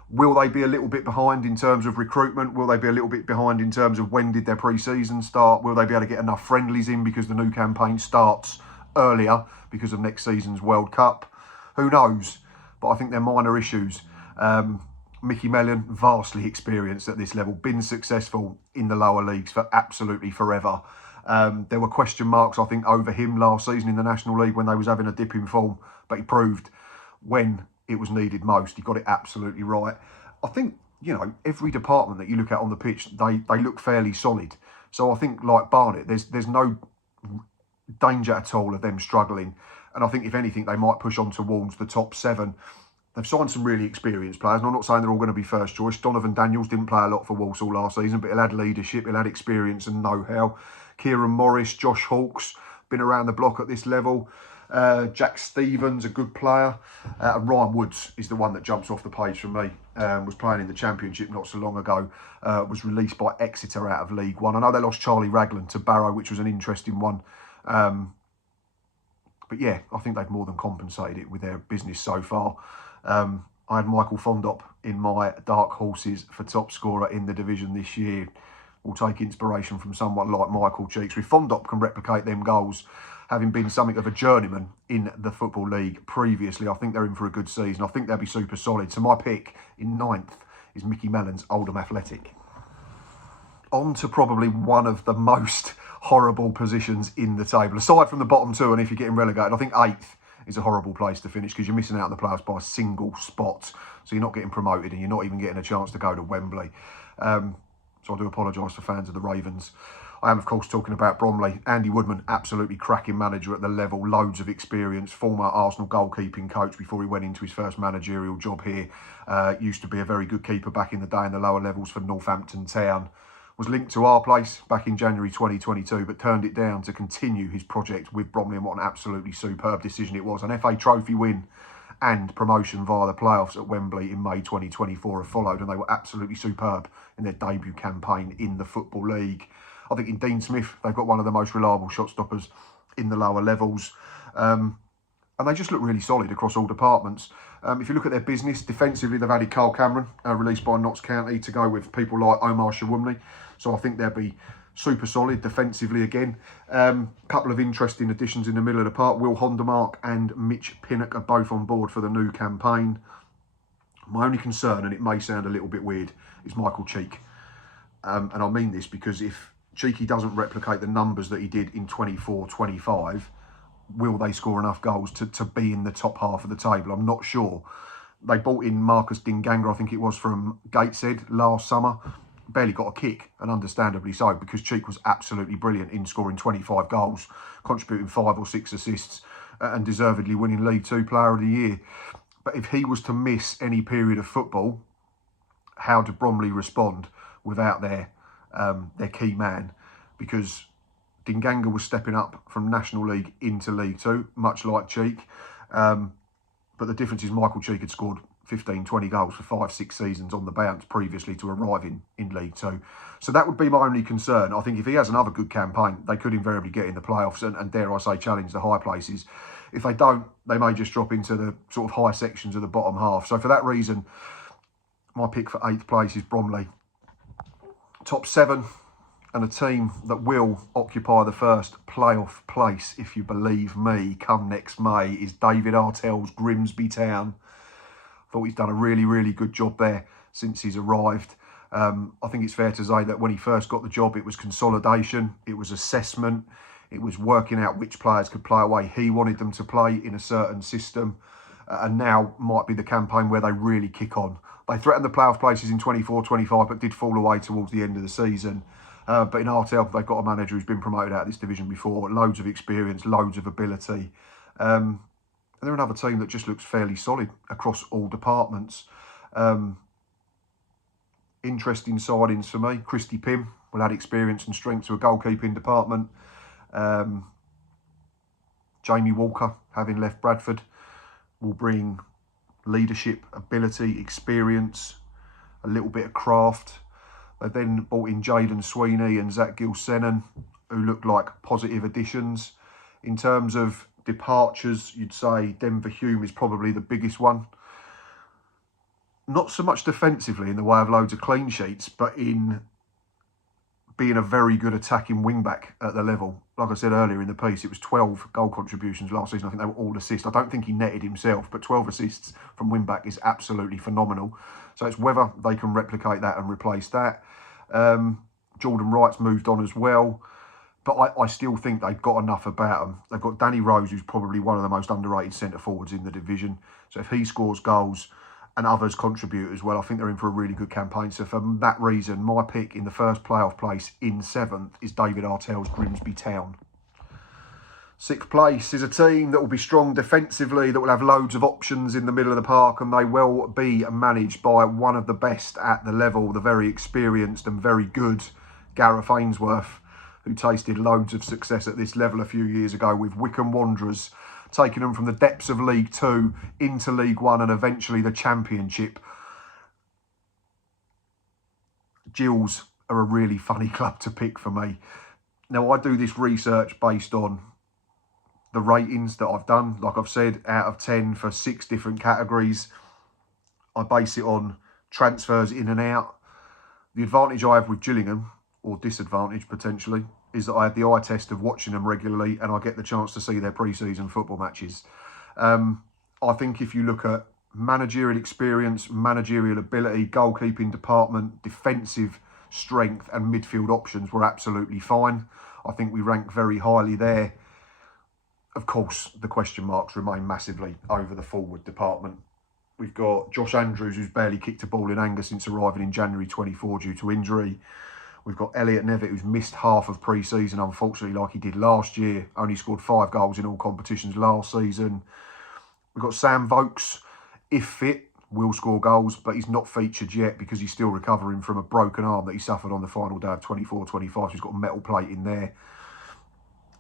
Will they be a little bit behind in terms of recruitment? Will they be a little bit behind in terms of when did their pre-season start? Will they be able to get enough friendlies in because the new campaign starts earlier because of next season's World Cup? Who knows? But I think they're minor issues. Mickey Mellon, vastly experienced at this level, been successful in the lower leagues for absolutely forever. There were question marks, I think, over him last season in the National League when they was having a dip in form, but he proved when it was needed most, he got it absolutely right. I think, you know, every department that you look at on the pitch, they look fairly solid. So I think, like Barnet, there's no danger at all of them struggling. And I think, if anything, they might push on towards the top 7. They've signed some really experienced players, and I'm not saying they're all going to be first choice. Donovan Daniels didn't play a lot for Walsall last season, but he'll add leadership, he'll add experience and know-how. Kieran Morris, Josh Hawkes, been around the block at this level. Jack Stevens, a good player. Ryan Woods is the one that jumps off the page for me. Was playing in the Championship not so long ago. Was released by Exeter out of League One. I know they lost Charlie Raglan to Barrow, which was an interesting one. But yeah, I think they've more than compensated it with their business so far. I had Michael Fondop in my dark horses for top scorer in the division this year. We'll take inspiration from someone like Michael Cheeks. If Fondop can replicate them goals, having been something of a journeyman in the Football League previously, I think they're in for a good season. I think they'll be super solid. So my pick in 9th is Mickey Mellon's Oldham Athletic. On to probably one of the most horrible positions in the table. Aside from the bottom 2, and if you're getting relegated, I think 8th is a horrible place to finish because you're missing out on the playoffs by a single spot. So you're not getting promoted and you're not even getting a chance to go to Wembley. So I do apologise for fans of the Ravens. I am, of course, talking about Bromley. Andy Woodman, absolutely cracking manager at the level, loads of experience, former Arsenal goalkeeping coach before he went into his first managerial job here. Used to be a very good keeper back in the day in the lower levels for Northampton Town. Was linked to our place back in January 2022, but turned it down to continue his project with Bromley, and what an absolutely superb decision it was. An FA Trophy win and promotion via the playoffs at Wembley in May 2024 have followed, and they were absolutely superb in their debut campaign in the Football League. I think in Dean Smith, they've got one of the most reliable shot stoppers in the lower levels. And they just look really solid across all departments. If you look at their business, defensively, they've added Carl Cameron, released by Notts County, to go with people like Omar Shawumni. So I think they'll be super solid defensively again. Couple of interesting additions in the middle of the park. Will Hondermark and Mitch Pinnock are both on board for the new campaign. My only concern, and it may sound a little bit weird, is Michael Cheek. And I mean this because if Cheeky doesn't replicate the numbers that he did in 24-25, will they score enough goals to be in the top half of the table? I'm not sure. They bought in Marcus Dinganga, I think it was, from Gateshead last summer. Barely got a kick, and understandably so, because Cheek was absolutely brilliant in scoring 25 goals, contributing 5 or 6 assists, and deservedly winning League 2 Player of the Year. But if he was to miss any period of football, how did Bromley respond without their key man? Because Dinganga was stepping up from National League into League Two, much like Cheek. But the difference is Michael Cheek had scored 15, 20 goals for 5, 6 seasons on the bounce previously to arriving in League Two. So that would be my only concern. I think if he has another good campaign, they could invariably get in the playoffs and dare I say, challenge the high places. If they don't, they may just drop into the sort of high sections of the bottom half. So for that reason, my pick for 8th place is Bromley. Top 7, and a team that will occupy the first playoff place, if you believe me, come next May, is David Artell's Grimsby Town. Thought he's done a really, really good job there since he's arrived. I think it's fair to say that when he first got the job, it was consolidation, it was assessment, it was working out which players could play away he wanted them to play in a certain system. And now might be the campaign where they really kick on. They threatened the playoff places in 24-25, but did fall away towards the end of the season. But in Artell, they've got a manager who's been promoted out of this division before, loads of experience, loads of ability. And they're another team that just looks fairly solid across all departments. Interesting signings for me. Christy Pym will add experience and strength to a goalkeeping department. Jamie Walker, having left Bradford, will bring leadership, ability, experience, a little bit of craft. They then brought in Jaden Sweeney and Zach Gills, who look like positive additions. In terms of departures, you'd say Denver Hume is probably the biggest one. Not so much defensively in the way of loads of clean sheets, but in being a very good attacking wing-back at the level. Like I said earlier in the piece, it was 12 goal contributions last season. I think they were all assists. I don't think he netted himself, but 12 assists from wing-back is absolutely phenomenal. So it's whether they can replicate that and replace that. Jordan Wright's moved on as well, but I still think they've got enough about them. They've got Danny Rose, who's probably one of the most underrated centre-forwards in the division. So if he scores goals and others contribute as well, I think they're in for a really good campaign. So for that reason, my pick in the first playoff place in 7th is David Artell's Grimsby Town. 6th place is a team that will be strong defensively, that will have loads of options in the middle of the park, and they will be managed by one of the best at the level, the very experienced and very good Gareth Ainsworth, who tasted loads of success at this level a few years ago with Wycombe Wanderers, taking them from the depths of League Two into League One and eventually the Championship. Gills are a really funny club to pick for me. Now, I do this research based on the ratings that I've done. Like I've said, out of 10 for 6 different categories. I base it on transfers in and out. The advantage I have with Gillingham, or disadvantage potentially, is that I have the eye test of watching them regularly and I get the chance to see their pre-season football matches. I think if you look at managerial experience, managerial ability, goalkeeping department, defensive strength and midfield options, we're absolutely fine. I think we rank very highly there. Of course, the question marks remain massively over the forward department. We've got Josh Andrews, who's barely kicked a ball in anger since arriving in January 24 due to injury. We've got Elliot Nevitt, who's missed half of pre-season, unfortunately, like he did last year. Only scored 5 goals in all competitions last season. We've got Sam Vokes, if fit, will score goals, but he's not featured yet because he's still recovering from a broken arm that he suffered on the final day of 24-25. So he's got a metal plate in there.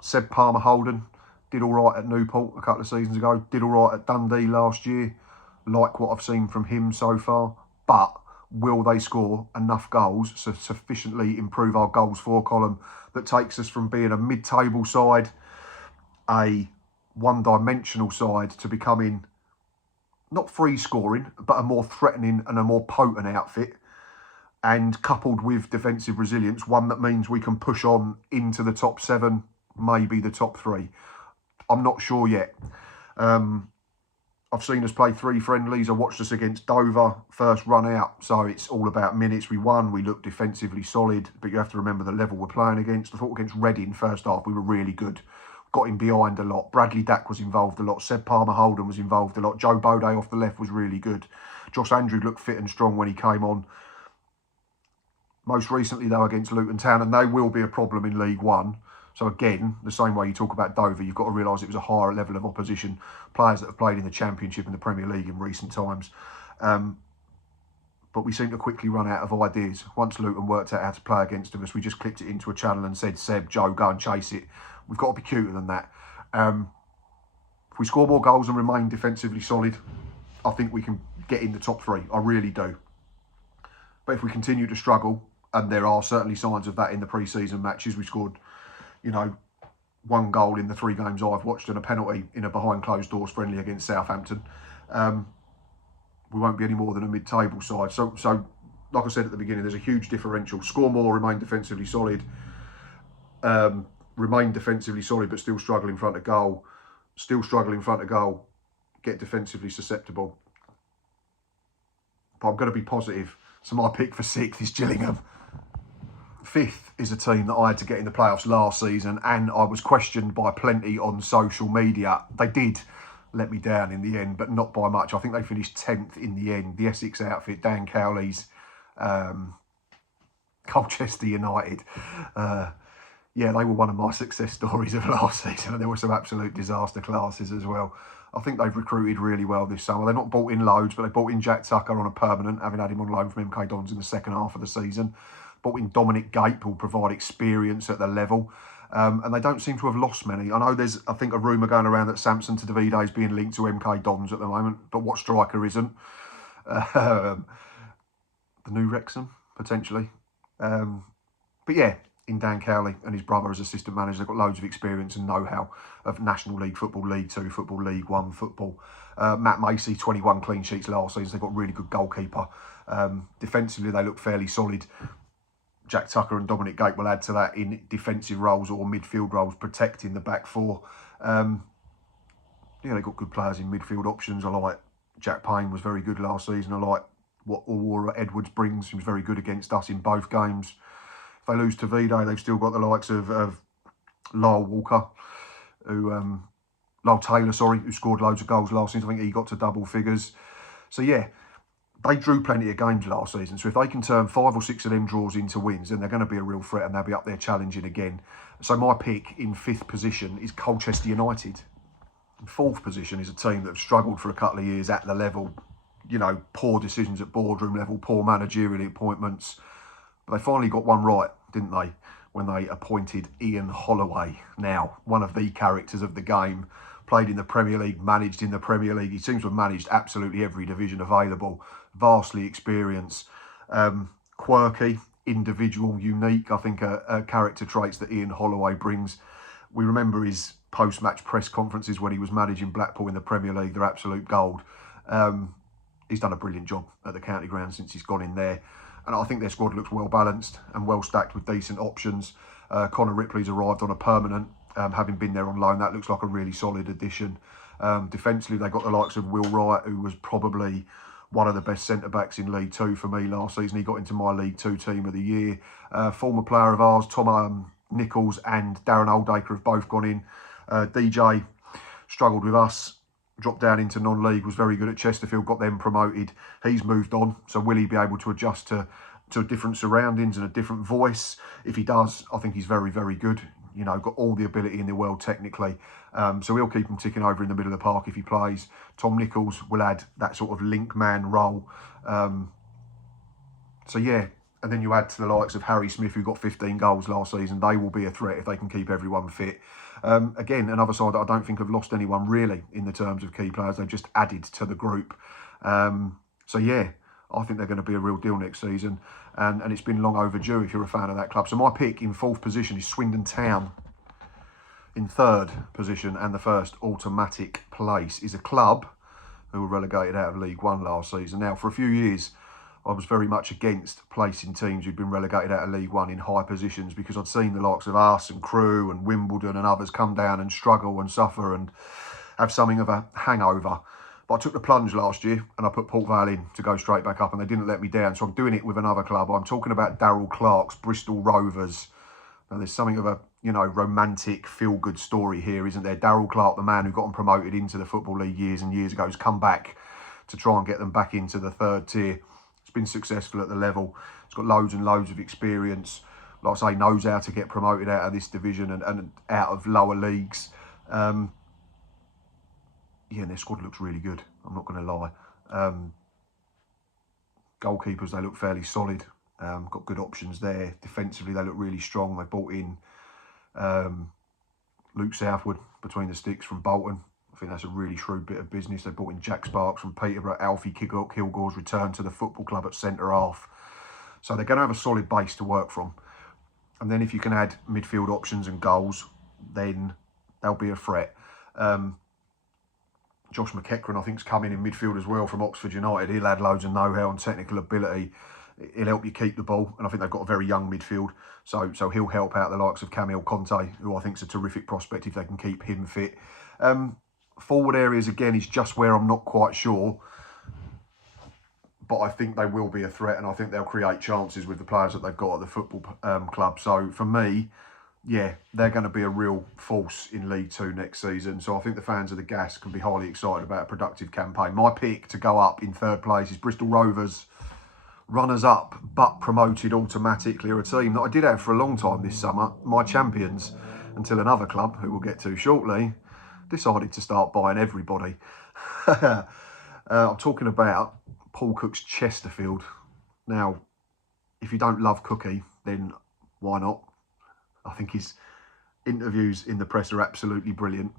Seb Palmer-Holden did all right at Newport a couple of seasons ago. Did all right at Dundee last year. Like what I've seen from him so far. But will they score enough goals to sufficiently improve our goals for column that takes us from being a mid-table side, a one-dimensional side, to becoming not free scoring, but a more threatening and a more potent outfit, and coupled with defensive resilience, one that means we can push on into the top 7, maybe the top 3. I'm not sure yet. I've seen us play 3 friendlies. I watched us against Dover, first run out. So it's all about minutes. We won. We looked defensively solid. But you have to remember the level we're playing against. I thought against Reading, first half, we were really good. Got him behind a lot. Bradley Dack was involved a lot. Seb Palmer-Holden was involved a lot. Joe Bode off the left was really good. Josh Andrews looked fit and strong when he came on. Most recently, though, against Luton Town. And they will be a problem in League One. So again, the same way you talk about Dover, you've got to realise it was a higher level of opposition. Players that have played in the Championship and the Premier League in recent times. But but we seem to quickly run out of ideas. Once Luton worked out how to play against us, we just clipped it into a channel and said, Seb, Joe, go and chase it. We've got to be cuter than that. If we score more goals and remain defensively solid, I think we can get in the top 3. I really do. But if we continue to struggle, and there are certainly signs of that in the pre-season matches, we scored, you know, 1 goal in the 3 games I've watched and a penalty in a behind closed doors friendly against Southampton. We won't be any more than a mid-table side. So like I said at the beginning, there's a huge differential. Score more, remain defensively solid. Remain defensively solid, but still struggle in front of goal. Still struggle in front of goal. Get defensively susceptible. But I'm going to be positive. So my pick for 6th is Gillingham. 5th is a team that I had to get in the playoffs last season, and I was questioned by plenty on social media. They did let me down in the end, but not by much. I think they finished 10th in the end. The Essex outfit, Dan Cowley's Colchester United. Yeah, they were one of my success stories of last season, and there were some absolute disaster classes as well. I think they've recruited really well this summer. They've not bought in loads, but they bought in Jack Tucker on a permanent, having had him on loan from MK Dons in the second half of the season. Bought in Dominic Gape, who'll provide experience at the level. And they don't seem to have lost many. I know there's, I think, a rumour going around that Samson to Davide is being linked to MK Dons at the moment, but what striker isn't? The new Wrexham, potentially. But yeah, in Dan Cowley and his brother as assistant manager, they've got loads of experience and know-how of National League football, League Two football, League One football. Matt Macy, 21 clean sheets last season. They've got a really good goalkeeper. Defensively, they look fairly solid. Jack Tucker and Dominic Gape will add to that in defensive roles or midfield roles, protecting the back 4. Yeah, they've got good players in midfield options. I like Jack Payne, was very good last season. I like what Aurora Edwards brings. He was very good against us in both games. If they lose to Vide, they've still got the likes of Lyle Walker, Lyle Taylor, sorry, who scored loads of goals last season. I think he got to double figures. So yeah, they drew plenty of games last season. So if they can turn 5 or 6 of them draws into wins, then they're going to be a real threat and they'll be up there challenging again. So my pick in 5th position is Colchester United. In 4th position is a team that have struggled for a couple of years at the level, you know, poor decisions at boardroom level, poor managerial appointments. But they finally got one right, didn't they, when they appointed Ian Holloway. Now, one of the characters of the game, played in the Premier League, managed in the Premier League. He seems to have managed absolutely every division available. Vastly experienced, quirky, individual, unique. I think character traits that Ian Holloway brings. We remember his post-match press conferences when he was managing Blackpool in the Premier League. They're absolute gold. He's done a brilliant job at the county ground since he's gone in there. And I think their squad looks well balanced and well stacked with decent options. Connor Ripley's arrived on a permanent, having been there on loan. That looks like a really solid addition. Defensively, they got the likes of Will Wright, who was probably one of the best centre-backs in League Two for me last season. He got into my League Two team of the year. Former player of ours, Tom Nichols and Darren Oldacre have both gone in. DJ struggled with us, dropped down into non-league, was very good at Chesterfield, got them promoted. He's moved on, so will he be able to adjust to different surroundings and a different voice? If he does, I think he's very, very good. You know, got all the ability in the world technically. So we'll keep him ticking over in the middle of the park if he plays. Tom Nichols will add that sort of link man role. So yeah, and then you add to the likes of Harry Smith, who got 15 goals last season. They will be a threat if they can keep everyone fit. Again, another side that I don't think have lost anyone really in the terms of key players. They've just added to the group. So yeah, I think they're going to be a real deal next season. And it's been long overdue if you're a fan of that club. So my pick in 4th position is Swindon Town. In 3rd position and the first automatic place is a club who were relegated out of League One last season. Now, for a few years, I was very much against placing teams who'd been relegated out of League One in high positions because I'd seen the likes of us and Crewe and Wimbledon and others come down and struggle and suffer and have something of a hangover. But I took the plunge last year and I put Port Vale in to go straight back up and they didn't let me down. So I'm doing it with another club. I'm talking about Darryl Clark's Bristol Rovers. Now there's something of a, you know, romantic feel-good story here, isn't there? Darryl Clark, the man who got them promoted into the Football League years and years ago, has come back to try and get them back into the 3rd tier. It's been successful at the level. It's got loads and loads of experience. Like I say, knows how to get promoted out of this division and out of lower leagues. Yeah, and their squad looks really good. I'm not going to lie. Goalkeepers, they look fairly solid. Got good options there. Defensively, they look really strong. They brought in Luke Southwood between the sticks from Bolton. I think that's a really shrewd bit of business. They brought in Jack Sparks from Peterborough, Alfie Kilgore's return to the football club at centre half. So they're going to have a solid base to work from. And then if you can add midfield options and goals, then they'll be a threat. Josh McEachran, I think, is coming in midfield as well from Oxford United. He'll add loads of know-how and technical ability. He'll help you keep the ball. And I think they've got a very young midfield. So he'll help out the likes of Camille Conte, who I think is a terrific prospect if they can keep him fit. Forward areas, again, is just where I'm not quite sure. But I think they will be a threat, and I think they'll create chances with the players that they've got at the football club. So for me, yeah, they're going to be a real force in League Two next season. So I think the fans of the Gas can be highly excited about a productive campaign. My pick to go up in third place is Bristol Rovers. Runners up, but promoted automatically, are a team that I did have for a long time this summer, my champions, until another club, who we'll get to shortly, decided to start buying everybody. I'm talking about Paul Cook's Chesterfield. Now, if you don't love Cookie, then why not? I think his interviews in the press are absolutely brilliant.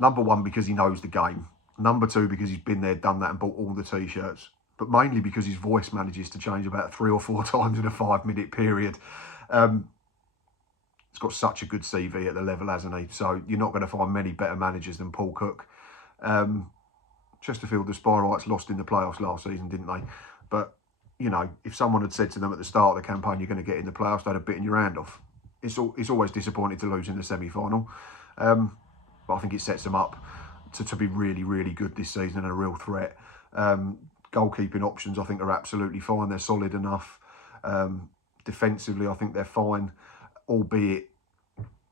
Number one, because he knows the game. Number two, because he's been there, done that, and bought all the T-shirts. But mainly because his voice manages to change about 3 or 4 times in a 5-minute period. He's got such a good CV at the level, hasn't he? So you're not going to find many better managers than Paul Cook. Chesterfield, the Spireites, lost in the playoffs last season, didn't they? But, you know, if someone had said to them at the start of the campaign, you're going to get in the playoffs, they'd have bitten your hand off. It's always disappointing to lose in the semi-final. But I think it sets them up to be really, really good this season and a real threat. Goalkeeping options, I think, are absolutely fine. They're solid enough. Defensively, I think they're fine, albeit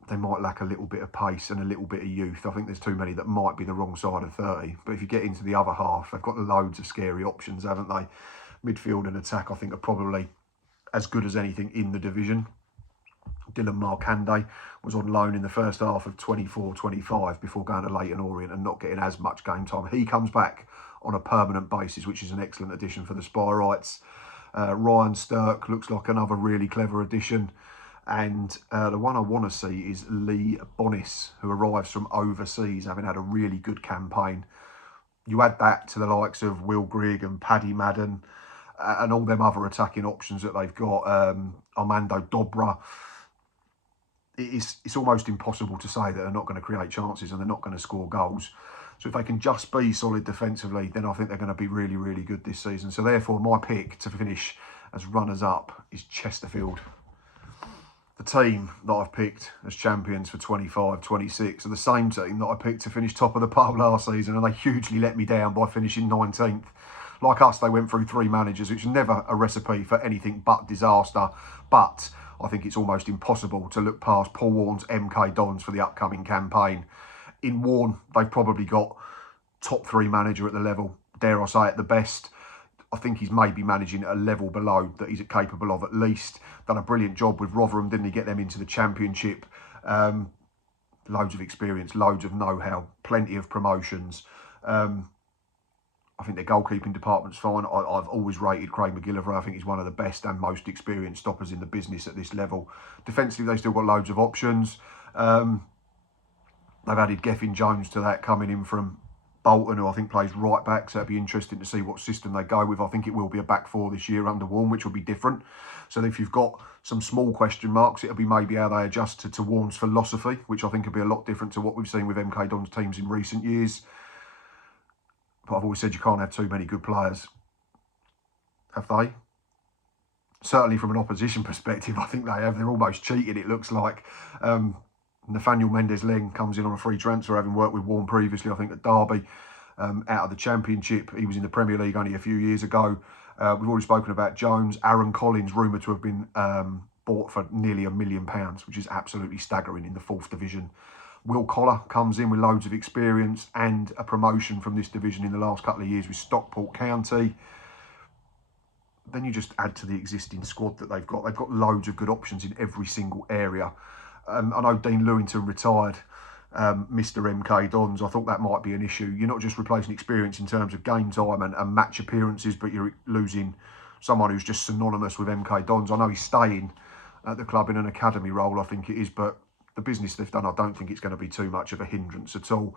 they might lack a little bit of pace and a little bit of youth. I think there's too many that might be the wrong side of 30. But if you get into the other half, they've got loads of scary options, haven't they? Midfield and attack, I think, are probably as good as anything in the division. Dylan Markande was on loan in the first half of 24-25 before going to Leyton Orient and not getting as much game time. He comes back on a permanent basis, which is an excellent addition for the Spireites. Ryan Stirk looks like another really clever addition. And the one I want to see is Lee Bonis, who arrives from overseas, having had a really good campaign. You add that to the likes of Will Grigg and Paddy Madden and all them other attacking options that they've got, Armando Dobra. It's almost impossible to say that they're not going to create chances and they're not going to score goals. So if they can just be solid defensively, then I think they're going to be really, really good this season. So therefore, my pick to finish as runners-up is Chesterfield. The team that I've picked as champions for 25-26 are the same team that I picked to finish top of the pile last season, and they hugely let me down by finishing 19th. Like us, they went through 3 managers, which is never a recipe for anything but disaster. But I think it's almost impossible to look past Paul Warne's MK Dons for the upcoming campaign. In Warne, they've probably got top 3 manager at the level, dare I say, at the best. I think he's maybe managing at a level below that he's capable of at least. Done a brilliant job with Rotherham, didn't he? Get them into the Championship. Loads of experience, loads of know-how, plenty of promotions. I think their goalkeeping department's fine. I've always rated Craig McGillivray. I think he's one of the best and most experienced stoppers in the business at this level. Defensively, they've still got loads of options. They've added Gethin Jones to that, coming in from Bolton, who I think plays right back. So it'll be interesting to see what system they go with. I think it will be a back 4 this year under Warne, which will be different. So if you've got some small question marks, it'll be maybe how they adjust to Warne's philosophy, which I think will be a lot different to what we've seen with MK Dons teams in recent years. But I've always said you can't have too many good players. Have they? Certainly from an opposition perspective, I think they have. They're almost cheated, it looks like. Nathaniel Mendes-Len comes in on a free transfer, having worked with Warne previously, I think, at Derby, out of the Championship. He was in the Premier League only a few years ago. We've already spoken about Jones. Aaron Collins, rumoured to have been bought for nearly £1 million, which is absolutely staggering in the 4th division. Will Collar comes in with loads of experience and a promotion from this division in the last couple of years with Stockport County. Then you just add to the existing squad that they've got. They've got loads of good options in every single area. I know Dean Lewington retired Mr. MK Dons. I thought that might be an issue. You're not just replacing experience in terms of game time and match appearances, but you're losing someone who's just synonymous with MK Dons. I know he's staying at the club in an academy role, I think it is, but the business they've done, I don't think it's going to be too much of a hindrance at all.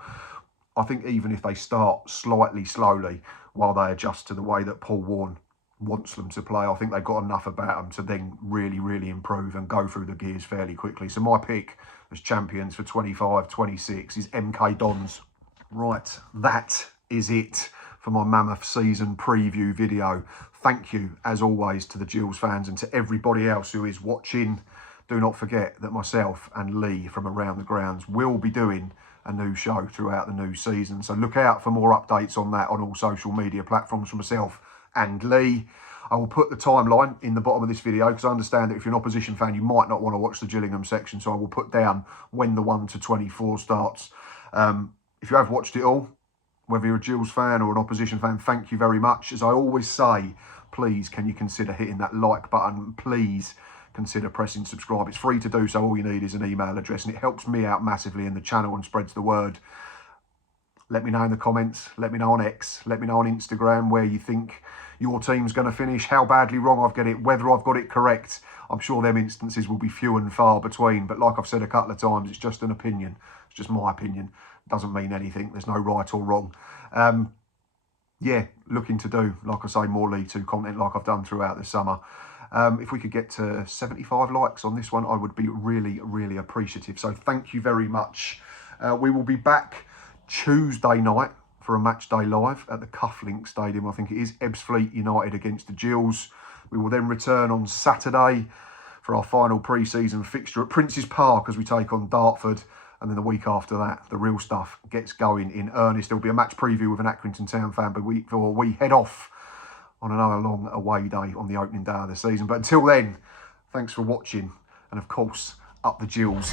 I think even if they start slightly slowly while they adjust to the way that Paul Warne wants them to play, I think they've got enough about them to then really, really improve and go through the gears fairly quickly. So my pick as champions for 25-26 is MK Dons. Right, that is it for my Mammoth season preview video. Thank you, as always, to the Gills fans and to everybody else who is watching. Do not forget that myself and Lee from Around the Grounds will be doing a new show throughout the new season. So look out for more updates on that on all social media platforms from myself and Lee. I will put the timeline in the bottom of this video because I understand that if you're an opposition fan, you might not want to watch the Gillingham section. So I will put down when the 1 to 24 starts. If you have watched it all, whether you're a Gills fan or an opposition fan, thank you very much. As I always say, please, can you consider hitting that like button? Please consider pressing subscribe. It's free to do so. All you need is an email address and it helps me out massively in the channel and spreads the word. Let me know in the comments. Let me know on X. Let me know on Instagram where you think your team's going to finish, how badly wrong I've got it, whether I've got it correct. I'm sure them instances will be few and far between. But like I've said a couple of times, it's just an opinion. It's just my opinion. It doesn't mean anything. There's no right or wrong. Yeah, looking to do, like I say, more League 2 content like I've done throughout the summer. If we could get to 75 likes on this one, I would be really, really appreciative. So thank you very much. We will be back Tuesday night for a match day live at the Cufflink Stadium, I think it is, Ebbsfleet United against the Gills. We will then return on Saturday for our final pre-season fixture at Prince's Park as we take on Dartford. And then the week after that, the real stuff gets going in earnest. There will be a match preview with an Accrington Town fan before we head off on another long away day on the opening day of the season. But until then, thanks for watching. And of course, up the Gills.